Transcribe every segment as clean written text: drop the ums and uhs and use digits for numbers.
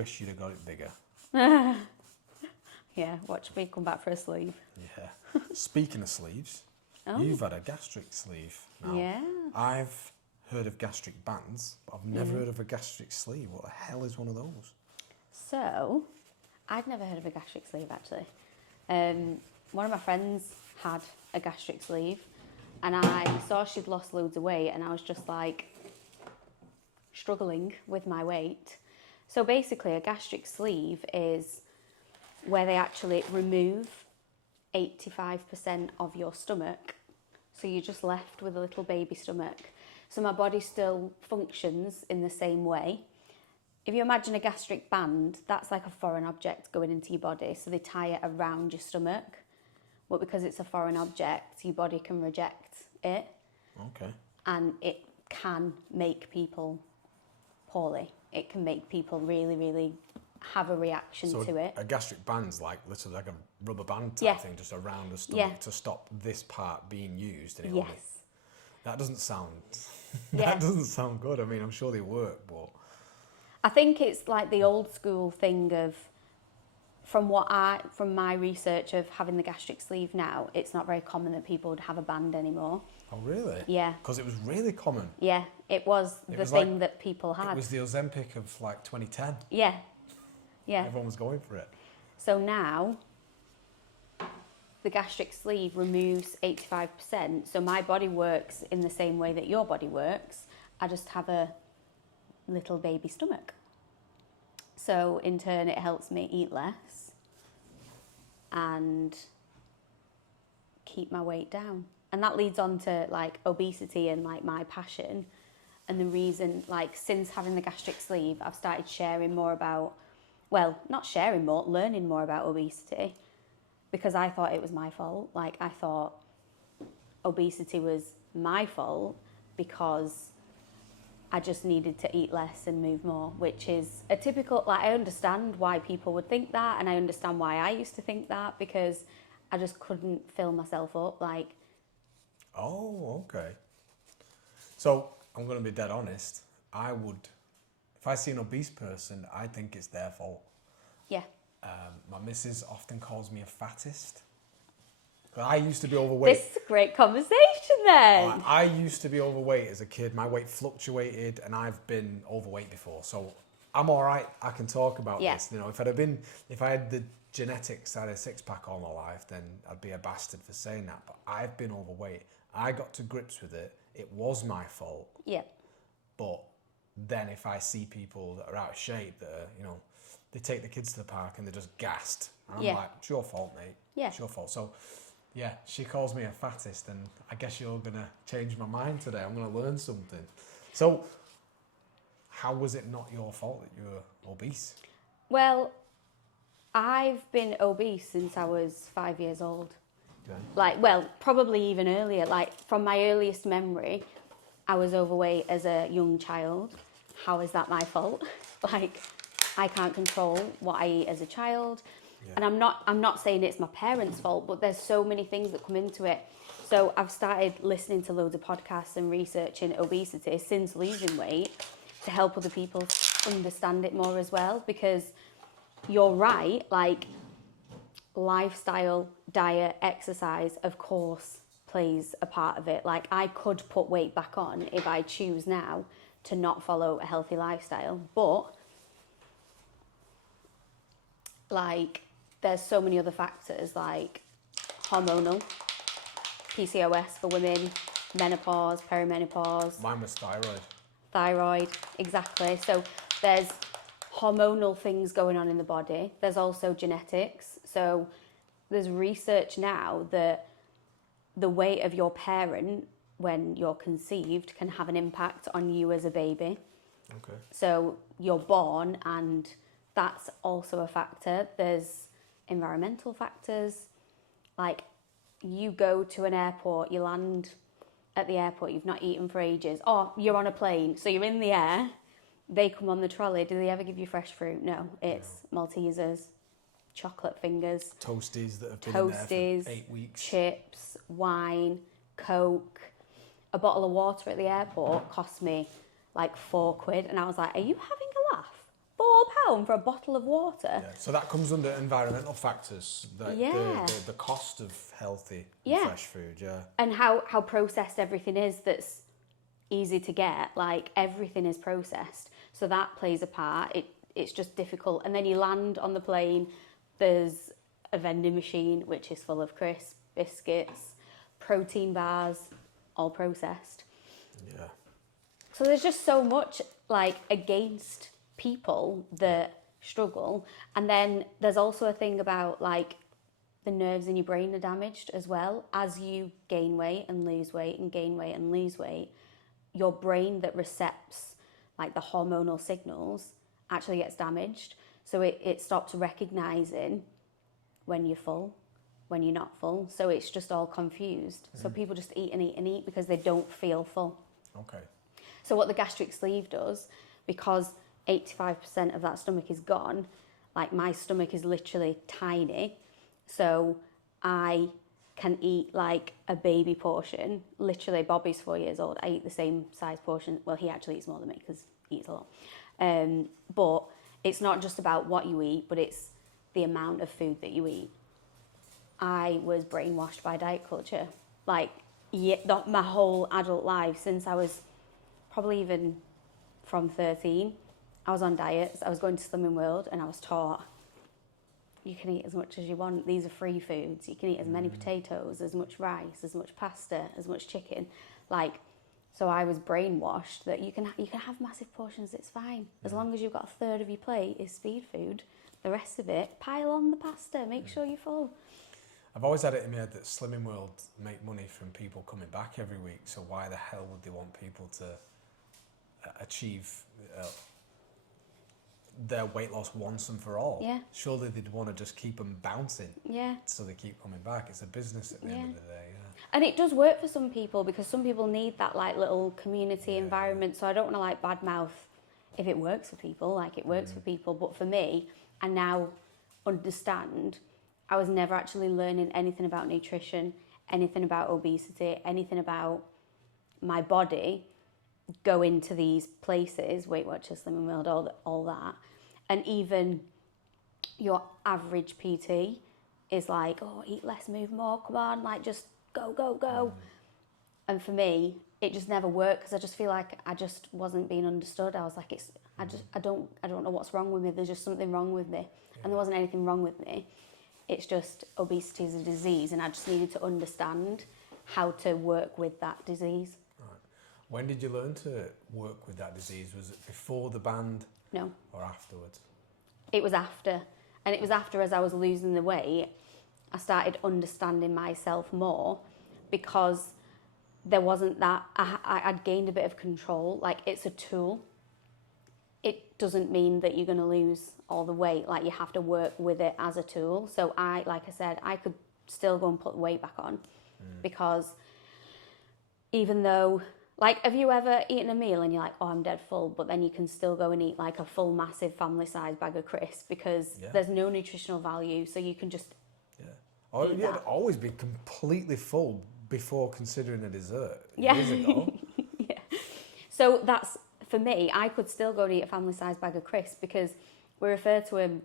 wish you'd have got it bigger. Yeah, watch me come back for a sleeve. Yeah. Speaking of sleeves, you've had a gastric sleeve now. Yeah. I've heard of gastric bands, but I've never heard of a gastric sleeve. What the hell is one of those? So, I'd never heard of a gastric sleeve actually. One of my friends had a gastric sleeve and I saw she'd lost loads of weight and I was just like struggling with my weight. So basically a gastric sleeve is where they actually remove 85% of your stomach. So you're just left with a little baby stomach. So my body still functions in the same way. If you imagine a gastric band, that's like a foreign object going into your body. So they tie it around your stomach. But because it's a foreign object, your body can reject it. Okay. And it can make people poorly. It can make people really, really have a reaction to it. A gastric band's like literally like a rubber band type thing just around the stomach to stop this part being used. And that doesn't sound that doesn't sound good. I mean, I'm sure they work, but I think it's like the old school thing of from my research of having the gastric sleeve now, it's not very common that people would have a band anymore. Oh really? Yeah. Because it was really common. Yeah, it was the thing that people had. It was the Ozempic of like 2010. Yeah. Yeah. Everyone was going for it. So now, the gastric sleeve removes 85%. So my body works in the same way that your body works. I just have a little baby stomach. So in turn, it helps me eat less and keep my weight down. And that leads on to like obesity and like my passion. And the reason, like since having the gastric sleeve, I've started sharing more about, well, not sharing more, learning more about obesity, because I thought it was my fault. Like I thought obesity was my fault because I just needed to eat less and move more, which is a typical, like I understand why people would think that, and I understand why I used to think that, because I just couldn't fill myself up, like. Oh, okay. So I'm going to be dead honest. I would, if I see an obese person, I think it's their fault. Yeah. My missus often calls me a fattist. I used to be overweight. This is a great conversation then. I used to be overweight as a kid. My weight fluctuated and I've been overweight before. So I'm all right. I can talk about this. You know, if I had the genetics, I had a six pack all my life, then I'd be a bastard for saying that. But I've been overweight. I got to grips with it. It was my fault. Yeah. But then if I see people that are out of shape, that are, you know, they take the kids to the park and they're just gassed. And I'm like, it's your fault, mate. Yeah. It's your fault. So, yeah, she calls me a fattist, and I guess you're going to change my mind today. I'm going to learn something. So, how was it not your fault that you were obese? Well, I've been obese since I was 5 years old. Okay. Like, well, probably even earlier. Like, from my earliest memory, I was overweight as a young child. How is that my fault? Like, I can't control what I eat as a child. Yeah. And I'm not saying it's my parents' fault, but there's so many things that come into it. So I've started listening to loads of podcasts and researching obesity since losing weight to help other people understand it more as well. Because you're right, like lifestyle, diet, exercise, of course, plays a part of it. Like I could put weight back on if I choose now to not follow a healthy lifestyle, but like there's so many other factors like hormonal, PCOS for women, menopause, perimenopause. Mine was thyroid. Thyroid, exactly. So there's hormonal things going on in the body. There's also genetics. So there's research now that the weight of your parent when you're conceived can have an impact on you as a baby. Okay. So you're born, and that's also a factor. There's environmental factors. Like you go to an airport, you land at the airport, you've not eaten for ages. Or you're on a plane, so you're in the air. They come on the trolley. Do they ever give you fresh fruit? No, it's Maltesers, chocolate fingers, toasties that have been in there for 8 weeks, chips, wine, Coke. A bottle of water at the airport cost me like £4, and I was like, "Are you having a laugh? £4 for a bottle of water. Yeah. So that comes under environmental factors, the cost of healthy fresh food, and how processed everything is that's easy to get. Like, everything is processed, so that plays a part. It's just difficult. And then you land on the plane, there's a vending machine which is full of crisps, biscuits, protein bars, all processed. Yeah. So there's just so much, like, against people that struggle. And then there's also a thing about, like, the nerves in your brain are damaged as well. As you gain weight and lose weight and gain weight and lose weight, your brain that recepts, like, the hormonal signals actually gets damaged. So it stops recognising when you're full, when you're not full. So it's just all confused. So people just eat and eat and eat because they don't feel full. Okay. So what the gastric sleeve does, because 85% of that stomach is gone, like, my stomach is literally tiny, so I can eat like a baby portion. Literally, Bobby's 4 years old. I eat the same size portion. Well, he actually eats more than me because he eats a lot. But it's not just about what you eat, but it's the amount of food that you eat. I was brainwashed by diet culture. Like, my whole adult life, since I was probably even from 13, I was on diets. I was going to Slimming World and I was taught, you can eat as much as you want. These are free foods. You can eat as many potatoes, as much rice, as much pasta, as much chicken. Like, so I was brainwashed that you can have massive portions, it's fine. As long as you've got a third of your plate is speed food, the rest of it, pile on the pasta, make sure you're full. I've always had it in my head that Slimming World make money from people coming back every week, so why the hell would they want people to achieve their weight loss once and for all? Yeah. Surely they'd want to just keep them bouncing. Yeah. So they keep coming back. It's a business at the end of the day. Yeah. And it does work for some people because some people need that, like, little community environment. So I don't want to, like, badmouth if it works for people. Like, it works for people. But for me, I now understand I was never actually learning anything about nutrition, anything about obesity, anything about my body, go into these places, Weight Watchers, Slimming World, all that. And even your average PT is like, oh, eat less, move more, come on, like, just go, go, go. And for me, it just never worked because I just feel like I just wasn't being understood. I was like, I don't know what's wrong with me. There's just something wrong with me. Yeah. And there wasn't anything wrong with me. It's just obesity is a disease, and I just needed to understand how to work with that disease. Right. When did you learn to work with that disease? Was it before the band? No. Or afterwards? It was after. And it was after, as I was losing the weight, I started understanding myself more because there wasn't that, I'd gained a bit of control. Like, it's a tool. It doesn't mean that you're going to lose all the weight. Like, you have to work with it as a tool. So like I said, I could still go and put the weight back on because even though, like, have you ever eaten a meal and you're like, oh, I'm dead full, but then you can still go and eat like a full massive family size bag of crisps because there's no nutritional value. So you can just Or you'd always be completely full before considering a dessert years ago. So that's, for me, I could still go and eat a family size bag of crisps because I refer to them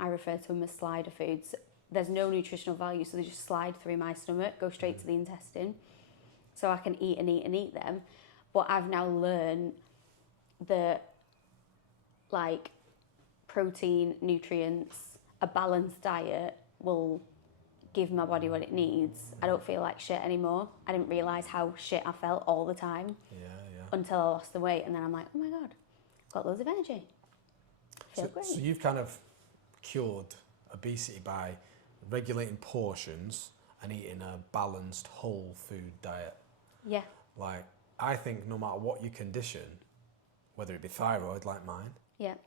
as slider foods. There's no nutritional value, so they just slide through my stomach, go straight to the intestine. So I can eat and eat and eat them. But I've now learned that, like, protein, nutrients, a balanced diet will give my body what it needs. I don't feel like shit anymore. I didn't realise how shit I felt all the time until I lost the weight. And then I'm like, oh my God, I've got loads of energy. Feel great. So you've kind of cured obesity by regulating portions and eating a balanced whole food diet. Yeah. Like, I think no matter what your condition, whether it be thyroid like mine,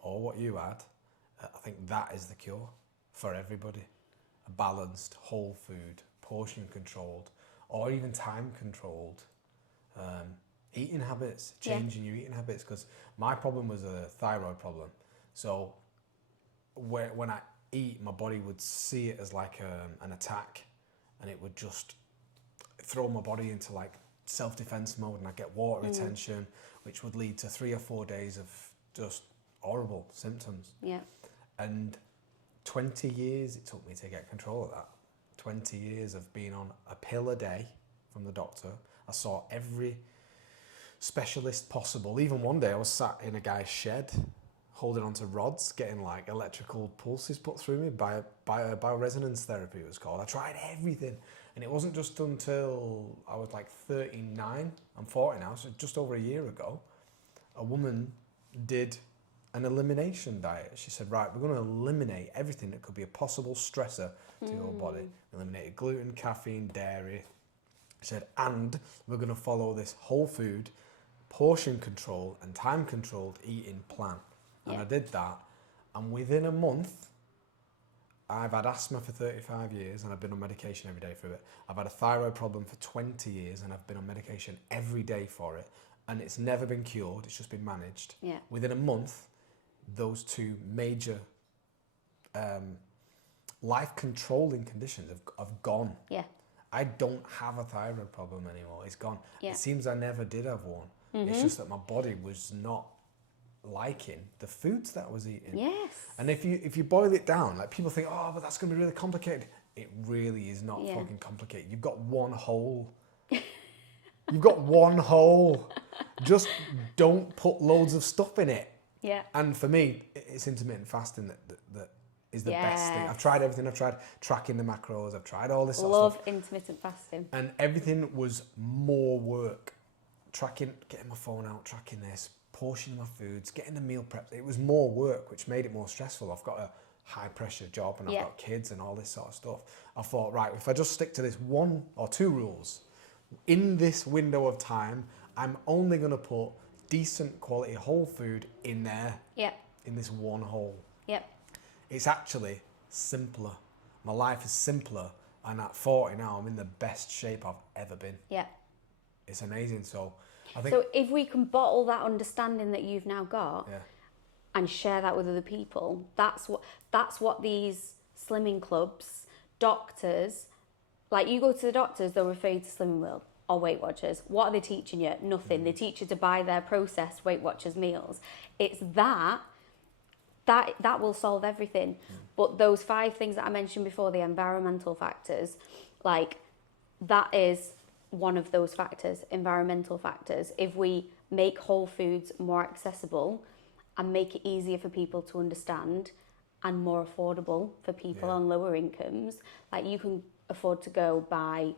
or what you had, I think that is the cure for everybody. A balanced whole food, portion controlled, or even time controlled eating habits, changing your eating habits. Because my problem was a thyroid problem. So when I eat, my body would see it as like an attack, and it would just throw my body into like self-defense mode, and I'd get water retention, which would lead to 3 or 4 days of just horrible symptoms. Yeah. And 20 years it took me to get control of that. 20 years of being on a pill a day from the doctor. I saw every specialist possible. Even one day I was sat in a guy's shed holding onto rods, getting like electrical pulses put through me by bioresonance therapy it was called. I tried everything, and it wasn't just until I was like 39, I'm 40 now, so just over a year ago, a woman did an elimination diet. She said, right, we're going to eliminate everything that could be a possible stressor to your body. Eliminated gluten, caffeine, dairy. She said, and we're going to follow this whole food, portion control and time controlled eating plan. And I did that, and within a month, I've had asthma for 35 years and I've been on medication every day for it. I've had a thyroid problem for 20 years and I've been on medication every day for it. And it's never been cured, it's just been managed. Yeah. Within a month, those two major life-controlling conditions have gone. Yeah. I don't have a thyroid problem anymore, it's gone. Yeah. It seems I never did have one. It's just that my body was not liking the foods that I was eating. Yes. And if you boil it down, like people think, oh, but that's going to be really complicated. It really is not fucking complicated. You've got one hole. You've got one hole. Just don't put loads of stuff in it. Yeah. And for me, it's intermittent fasting that is the best thing. I've tried everything. I've tried tracking the macros. I've tried all this sort of stuff. Love intermittent fasting. And everything was more work. Tracking, getting my phone out, tracking this, portioning my foods, getting the meal prep. It was more work, which made it more stressful. I've got a high pressure job and I've got kids and all this sort of stuff. I thought, right, if I just stick to this 1 or 2 rules, in this window of time, I'm only going to put decent quality whole food in there, in this one hole. It's actually simpler. My life is simpler, and at 40 now, I'm in the best shape I've ever been. It's amazing. So I think, so if we can bottle that understanding that you've now got and share that with other people, that's what these slimming clubs, doctors, like you go to the doctors, they'll refer you to Slimming World or Weight Watchers. What are they teaching you? Nothing. They teach you to buy their processed Weight Watchers meals. It's that will solve everything. But those 5 things that I mentioned before, the environmental factors, like that is one of those factors, environmental factors. If we make whole foods more accessible and make it easier for people to understand and more affordable for people on lower incomes, like you can afford to go buy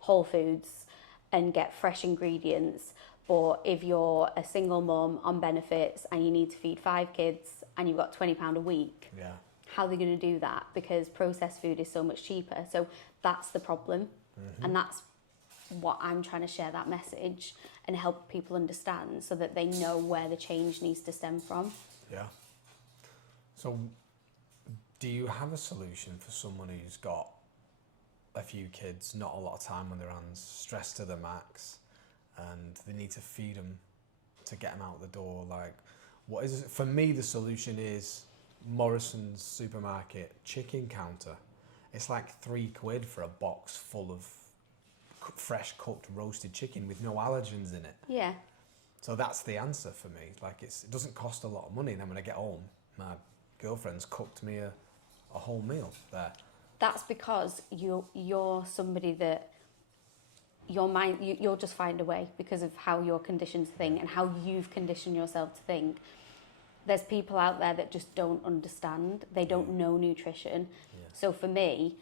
whole foods and get fresh ingredients. But if you're a single mum on benefits and you need to feed 5 kids and you've got £20 a week, how are they going to do that? Because processed food is so much cheaper. So that's the problem. And that's what I'm trying to share, that message, and help people understand so that they know where the change needs to stem from. So do you have a solution for someone who's got a few kids, not a lot of time on their hands, stressed to the max, and they need to feed them to get them out the door? Like, what is it? For me, the solution is Morrison's supermarket chicken counter. It's like £3 for a box full of fresh cooked roasted chicken with no allergens in it. So that's the answer for me. Like it doesn't cost a lot of money, and then when I get home, my girlfriend's cooked me a whole meal there. That's because you're somebody that your mind, you'll just find a way because of how you're conditioned to think and how you've conditioned yourself to think. There's people out there that just don't understand. They don't know nutrition. So for me,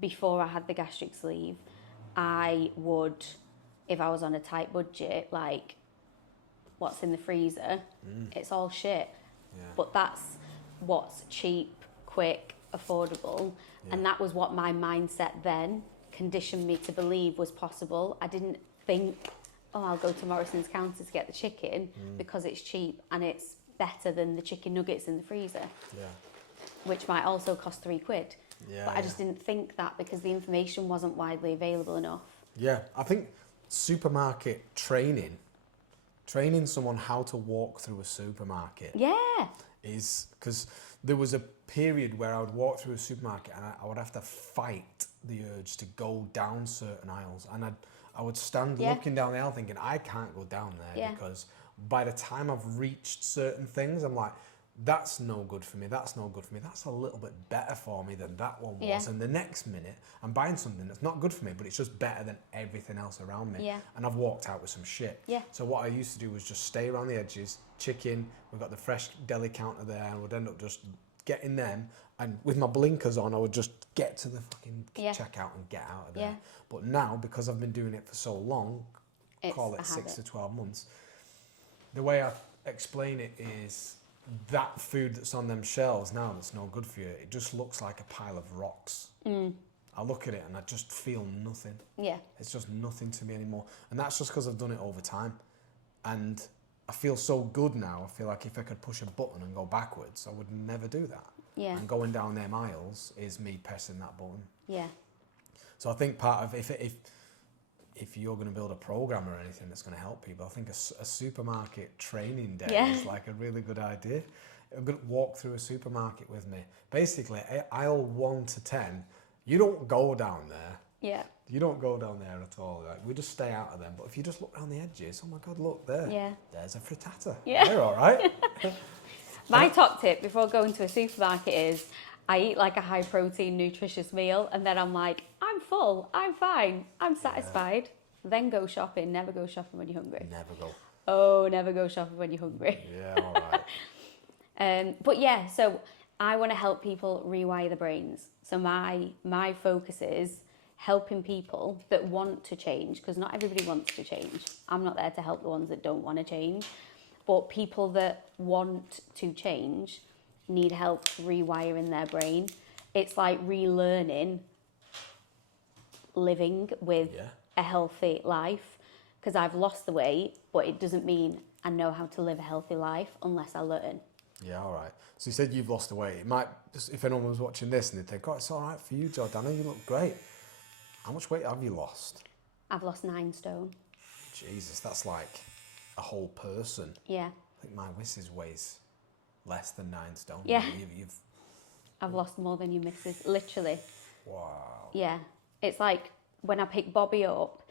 before I had the gastric sleeve, I would, if I was on a tight budget, like what's in the freezer, it's all shit. But that's what's cheap, quick, affordable. And that was what my mindset then conditioned me to believe was possible. I didn't think, oh, I'll go to Morrison's counter to get the chicken because it's cheap and it's better than the chicken nuggets in the freezer, which might also cost £3. But I just didn't think that because the information wasn't widely available enough. I think supermarket training someone how to walk through a supermarket is, because there was a period where I would walk through a supermarket and I would have to fight the urge to go down certain aisles, and I would stand looking down the aisle thinking I can't go down there because by the time I've reached certain things I'm like, that's no good for me, that's no good for me, that's a little bit better for me than that one was. Yeah. And the next minute, I'm buying something that's not good for me, but it's just better than everything else around me. Yeah. And I've walked out with some shit. Yeah. So what I used to do was just stay around the edges, chicken, we've got the fresh deli counter there, and would end up just getting them. And with my blinkers on, I would just get to the fucking checkout and get out of there. Yeah. But now, because I've been doing it for so long, call it a 6 to habit. 12 months, the way I explain it is that food that's on them shelves now that's no good for you, it just looks like a pile of rocks. I look at it and I just feel nothing. Yeah. It's just nothing to me anymore. And that's just because I've done it over time. And I feel so good now. I feel like if I could push a button and go backwards, I would never do that. Yeah. And going down them aisles is me pressing that button. Yeah. So I think part of if you're going to build a program or anything that's going to help people, I think a supermarket training day is like a really good idea. I'm going to walk through a supermarket with me. Basically, aisle 1 to 10, you don't go down there. Yeah. You don't go down there at all. Like, we just stay out of them. But if you just look around the edges, oh my God, look there. Yeah. There's a frittata. Yeah. They're all right. My top tip before going to a supermarket is I eat like a high protein, nutritious meal, and then I'm like, I'm full, I'm fine, I'm satisfied. Then go shopping. Never go shopping when you're hungry. Never go. Oh, never go shopping when you're hungry. Yeah, all right. But yeah, so I want to help people rewire the brains. So my focus is helping people that want to change, because not everybody wants to change. I'm not there to help the ones that don't want to change. But people that want to change need help rewiring their brain. It's like relearning living with a healthy life, because I've lost the weight, but it doesn't mean I know how to live a healthy life unless I learn. Yeah, all right. So you said you've lost the weight. It might, just if anyone was watching this and they think, oh, it's all right for you, Jordanna, you look great. How much weight have you lost? I've lost 9 stone. Jesus, that's like a whole person. Yeah. I think my missus weighs less than 9 stone. Yeah. You've... I've lost more than your missus, literally. Wow. Yeah. It's like when I pick Bobby up,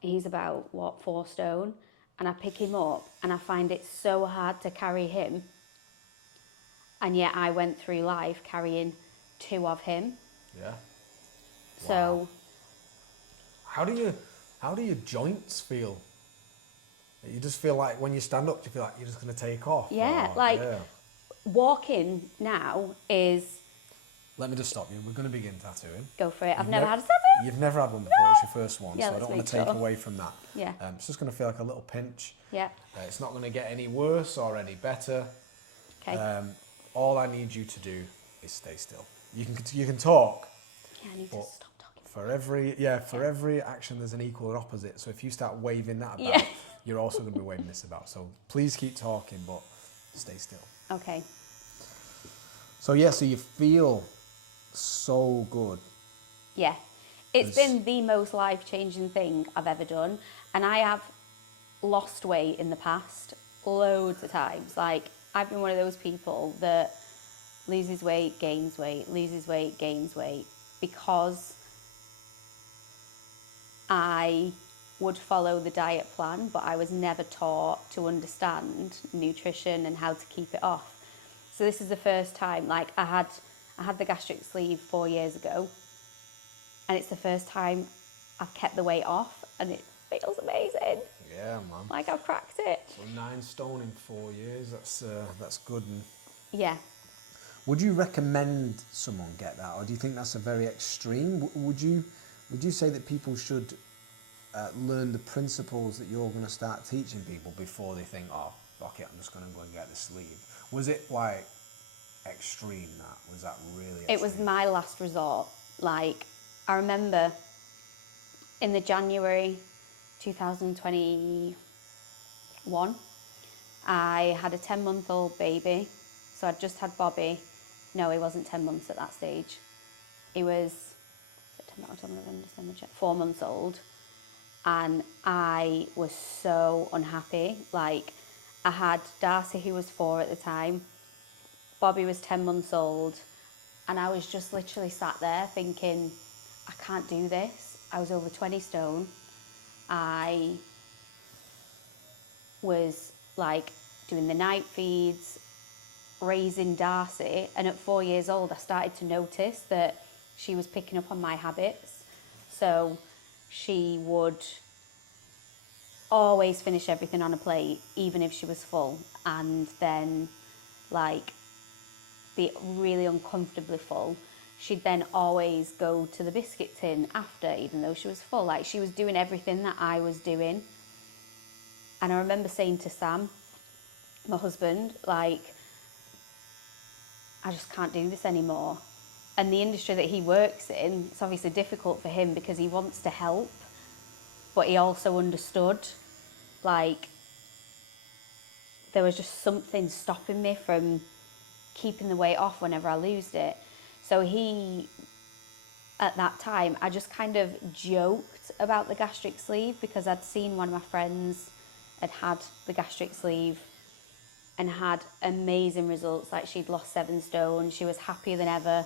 he's about, 4 stone? And I pick him up and I find it so hard to carry him. And yet I went through life carrying 2 of him. Yeah. So... How do your joints feel? You just feel like when you stand up, you feel like you're just going to take off? Yeah, walking now is... Let me just stop you. We're going to begin tattooing. Go for it. I've never had a tattoo. You've never had one before. It's your first one, Yeah, so I don't want to take away from that. Yeah. It's just going to feel like a little pinch. Yeah. It's not going to get any worse or any better. Okay. All I need you to do is stay still. You can talk. Yeah, I need to stop talking. For every action, there's an equal and opposite. So if you start waving that about, you're also going to be waving this about. So please keep talking, but stay still. Okay. So so you feel so good. Yeah. It's been the most life-changing thing I've ever done. And I have lost weight in the past loads of times. Like, I've been one of those people that loses weight, gains weight, loses weight, gains weight, because I would follow the diet plan, but I was never taught to understand nutrition and how to keep it off. So this is the first time, like I had the gastric sleeve 4 years ago, and it's the first time I've kept the weight off, and it feels amazing. Yeah, man. Like I've cracked it. So 9 stone in 4 years, that's good. And Yeah. would you recommend someone get that, or do you think that's a very extreme? Would you say that people should learn the principles that you're going to start teaching people before they think, oh, fuck it, I'm just going to go and get the sleeve? Was it like extreme, that? Was that really extreme? It was my last resort. Like, I remember in the January 2021, I had a 10-month-old baby. So I'd just had Bobby. No, he wasn't 10 months at that stage. He was September, October, November, December, 4 months old. And I was so unhappy. Like, I had Darcy, who was 4 at the time. Bobby was 10 months old. And I was just literally sat there thinking, I can't do this. I was over 20 stone. I was like doing the night feeds, raising Darcy, and at 4 years old I started to notice that she was picking up on my habits. So she would always finish everything on a plate, even if she was full, and then like be really uncomfortably full. She'd then always go to the biscuit tin after, even though she was full. Like, she was doing everything that I was doing. And I remember saying to Sam, my husband, like, I just can't do this anymore. And the industry that he works in, it's obviously difficult for him because he wants to help, but he also understood, like, there was just something stopping me from keeping the weight off whenever I lost it. So he, at that time, I just kind of joked about the gastric sleeve because I'd seen one of my friends had the gastric sleeve and had amazing results. Like, she'd lost 7 stone, she was happier than ever,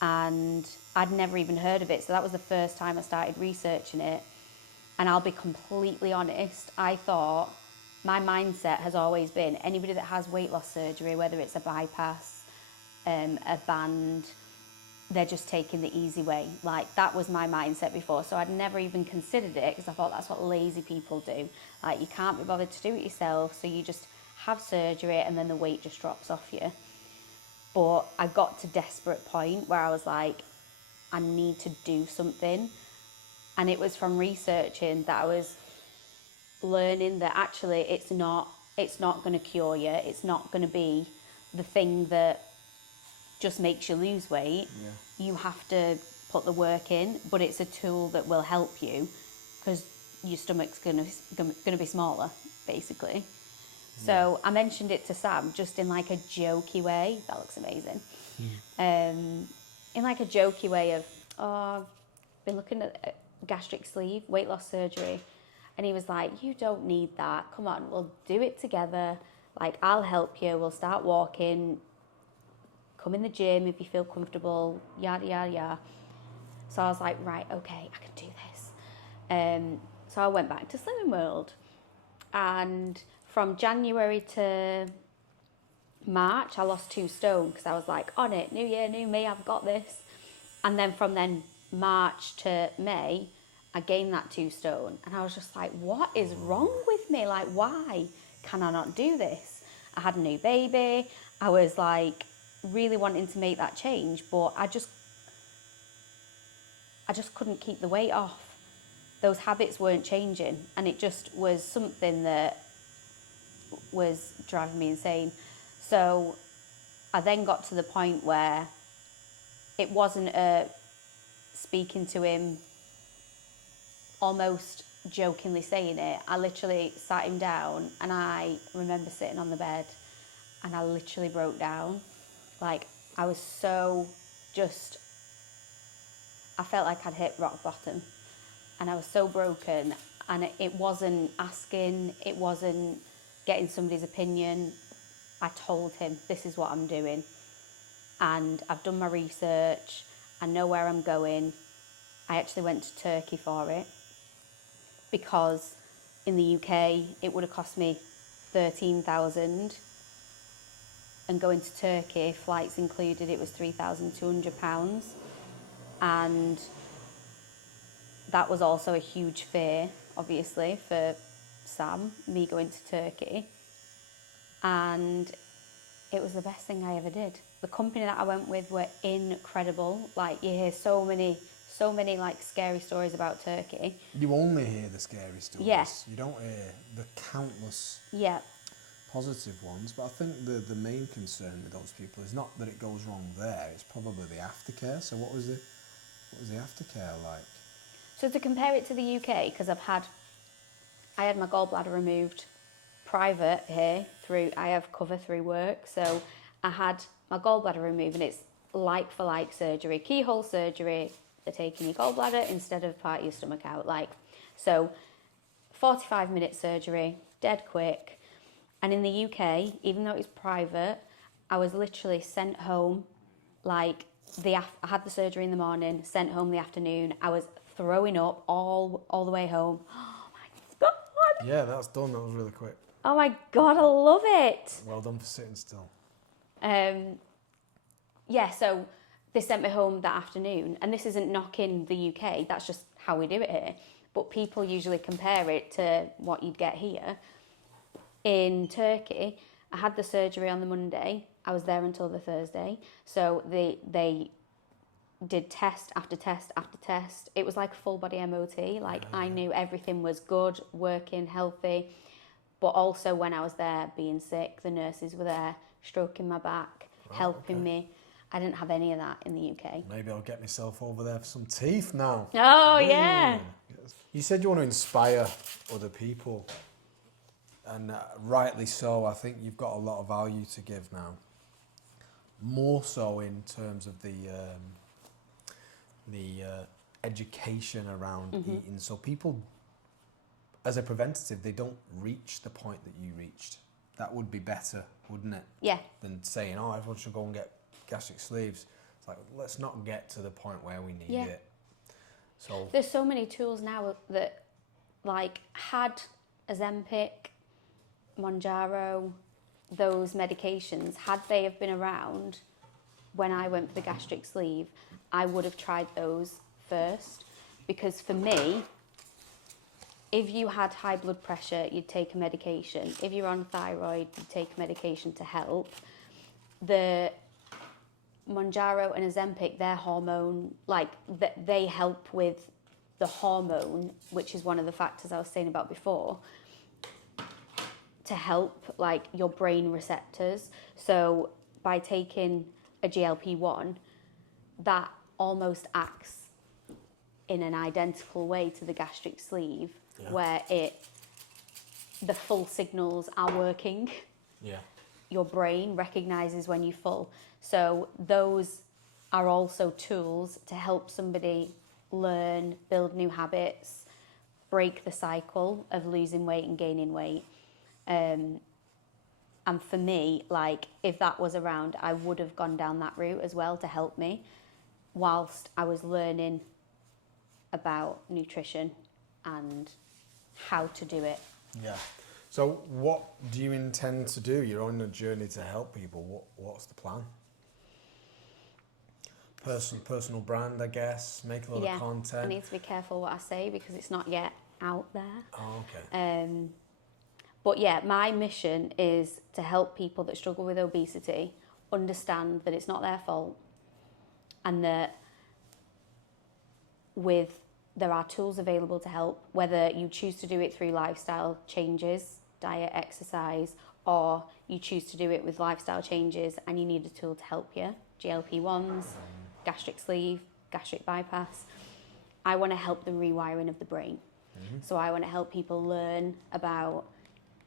and I'd never even heard of it. So that was the first time I started researching it. And I'll be completely honest, I thought, my mindset has always been, anybody that has weight loss surgery, whether it's a bypass, a band, they're just taking the easy way. Like, that was my mindset before. So I'd never even considered it because I thought that's what lazy people do. Like, you can't be bothered to do it yourself, so you just have surgery and then the weight just drops off you. But I got to a desperate point where I was like, I need to do something. And it was from researching that I was learning that actually it's not going to cure you. It's not going to be the thing that just makes you lose weight. Yeah. You have to put the work in, but it's a tool that will help you because your stomach's going to be smaller, basically. Yeah. So I mentioned it to Sam just in like a jokey way. That looks amazing. In like a jokey way of, oh, I've been looking at gastric sleeve, weight loss surgery. And he was like, you don't need that. Come on, we'll do it together. Like, I'll help you. We'll start walking. Come in the gym if you feel comfortable, yada, yada, yada. So I was like, right, okay, I can do this. So I went back to Slimming World. And from January to March, I lost 2 stone because I was like, on it, new year, new me, I've got this. And then from then March to May, I gained that 2 stone. And I was just like, what is wrong with me? Like, why can I not do this? I had a new baby. I was like really wanting to make that change, but I just couldn't keep the weight off. Those habits weren't changing, and it just was something that was driving me insane. So I then got to the point where it wasn't speaking to him, almost jokingly saying it. I literally sat him down, and I remember sitting on the bed and I literally broke down. Like, I was so just, I felt like I'd hit rock bottom, and I was so broken. And it wasn't asking, it wasn't getting somebody's opinion. I told him, this is what I'm doing, and I've done my research, I know where I'm going. I actually went to Turkey for it because in the UK it would have cost me 13,000, and going to Turkey, flights included, it was £3,200, and that was also a huge fear, obviously, for Sam, me going to Turkey, and it was the best thing I ever did. The company that I went with were incredible. Like, you hear so many like scary stories about Turkey. You only hear the scary stories. Yes. You don't hear the countless positive ones. But I think the main concern with those people is not that it goes wrong there. It's probably the aftercare. So what was the aftercare like? So to compare it to the UK, because I had my gallbladder removed private here I have cover through work. So I had my gallbladder removed, and it's like for like surgery, keyhole surgery. They're taking your gallbladder instead of part of your stomach out. Like, so 45-minute surgery, dead quick. And in the UK, even though it was private, I was literally sent home, like, I had the surgery in the morning, sent home the afternoon. I was throwing up all the way home. Oh my God. Yeah, that's done. That was really quick. Oh my God, I love it. Well done for sitting still. So they sent me home that afternoon, and this isn't knocking the UK, that's just how we do it here. But people usually compare it to what you'd get here. In Turkey, I had the surgery on the Monday. I was there until the Thursday. So they did test after test after test. It was like a full body MOT. Like I knew everything was good, working, healthy. But also when I was there being sick, the nurses were there stroking my back, helping me. I didn't have any of that in the UK. Maybe I'll get myself over there for some teeth now. Oh, yeah. You said you want to inspire other people. And rightly so. I think you've got a lot of value to give now. More so in terms of the education around eating. So people, as a preventative, they don't reach the point that you reached. That would be better, wouldn't it? Yeah. Than saying, oh, everyone should go and get gastric sleeves. It's like, let's not get to the point where we need it. So there's so many tools now that, like, had Ozempic, Mounjaro, those medications, had they have been around when I went for the gastric sleeve, I would have tried those first. Because for me, if you had high blood pressure, you'd take a medication. If you're on thyroid, you'd take a medication to help. The Mounjaro and Ozempic, their hormone, like they help with the hormone, which is one of the factors I was saying about before, to help like your brain receptors. So by taking a GLP-1, that almost acts in an identical way to the gastric sleeve, where the full signals are working. Yeah. Your brain recognizes when you're full. So those are also tools to help somebody learn, build new habits, break the cycle of losing weight and gaining weight. And for me, like, if that was around, I would have gone down that route as well to help me whilst I was learning about nutrition and how to do it. Yeah. So what do you intend to do? You're on a journey to help people. What's the plan? Personal brand, I guess. Make a lot of content. I need to be careful what I say because it's not yet out there. Oh, okay. But yeah, my mission is to help people that struggle with obesity understand that it's not their fault, and that there are tools available to help, whether you choose to do it through lifestyle changes, diet, exercise, or you choose to do it with lifestyle changes and you need a tool to help you. GLP-1s, gastric sleeve, gastric bypass. I want to help the rewiring of the brain. So I want to help people learn about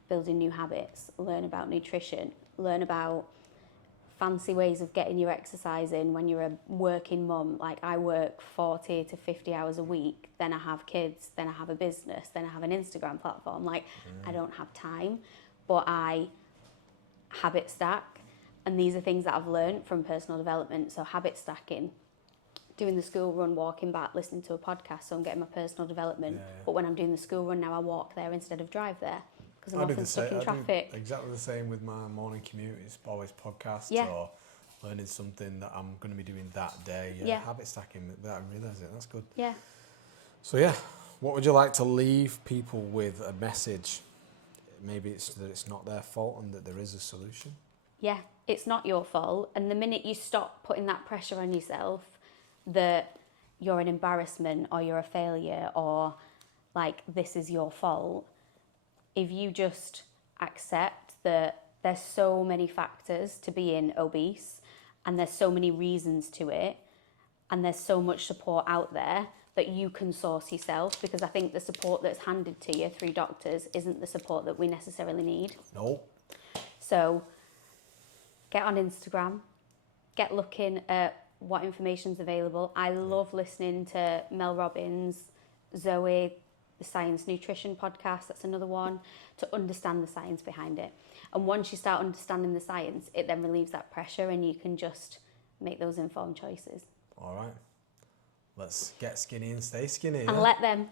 building new habits, learn about nutrition, learn about fancy ways of getting your exercise in when you're a working mum. Like, I work 40 to 50 hours a week, then I have kids, then I have a business, then I have an Instagram platform. Like, I don't have time, but I habit stack. And these are things that I've learned from personal development. So habit stacking, doing the school run, walking back, listening to a podcast, so I'm getting my personal development. But when I'm doing the school run now, I walk there instead of drive there, because I'm often stuck in traffic. I do exactly the same with my morning commute. It's always podcasts or learning something that I'm going to be doing that day. Habit stacking, that I realise it. That's good. Yeah. So what would you like to leave people with a message? Maybe it's that it's not their fault and that there is a solution. Yeah, it's not your fault. And the minute you stop putting that pressure on yourself that you're an embarrassment or you're a failure or like this is your fault, if you just accept that there's so many factors to being obese and there's so many reasons to it and there's so much support out there that you can source yourself, because I think the support that's handed to you through doctors isn't the support that we necessarily need. No. So get on Instagram, get looking at what information's available. I love listening to Mel Robbins, Zoe, the Science Nutrition podcast, that's another one, to understand the science behind it. And once you start understanding the science, it then relieves that pressure and you can just make those informed choices. All right. Let's get skinny and stay skinny. And let them.